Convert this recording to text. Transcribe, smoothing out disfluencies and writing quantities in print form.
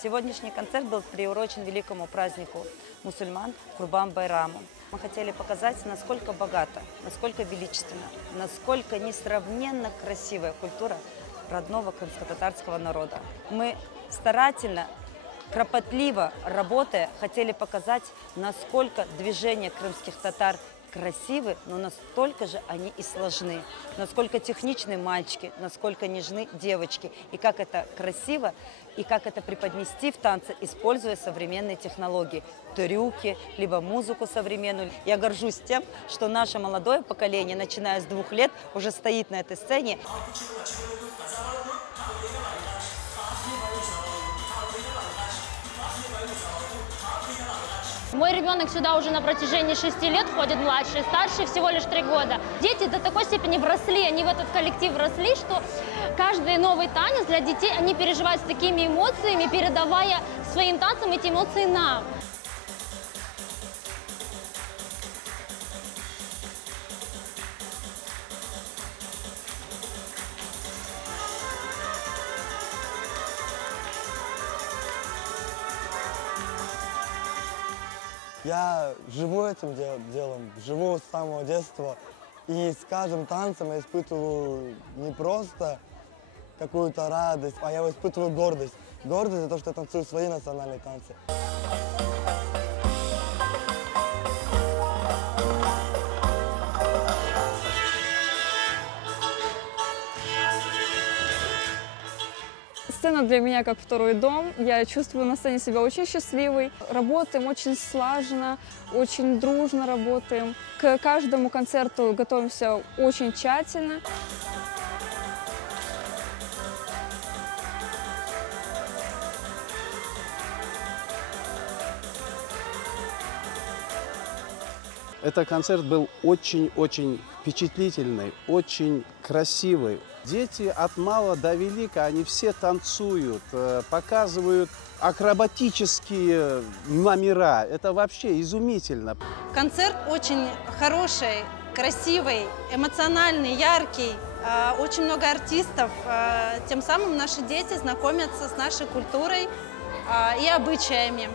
Сегодняшний концерт был приурочен великому празднику мусульман Курбан-Байраму. Мы хотели показать, насколько богата, насколько величественна, насколько несравненно красивая культура родного крымско-татарского народа. Мы старательно, кропотливо работая, хотели показать, насколько движения крымских татар красивы, но настолько же они и сложны. Насколько техничны мальчики, насколько нежны девочки. И как это красиво, и как это преподнести в танце, используя современные технологии. Трюки, либо музыку современную. Я горжусь тем, что наше молодое поколение, начиная с 2 лет, уже стоит на этой сцене. Мой ребенок сюда уже на протяжении 6 лет ходит, младший, старший всего лишь 3 года. Дети до такой степени вросли, они в этот коллектив вросли, что каждый новый танец для детей, они переживают с такими эмоциями, передавая своим танцам эти эмоции нам. Я живу этим делом, живу с самого детства. И с каждым танцем я испытываю не просто какую-то радость, а я испытываю гордость. Гордость за то, что я танцую свои национальные танцы. Сцена для меня как второй дом. Я чувствую на сцене себя очень счастливой. Работаем очень слаженно, очень дружно работаем. К каждому концерту готовимся очень тщательно. Этот концерт был очень-очень впечатлительный, очень красивый. Дети от мала до велика, они все танцуют, показывают акробатические номера. Это вообще изумительно. Концерт очень хороший, красивый, эмоциональный, яркий. Очень много артистов. Тем самым наши дети знакомятся с нашей культурой и обычаями.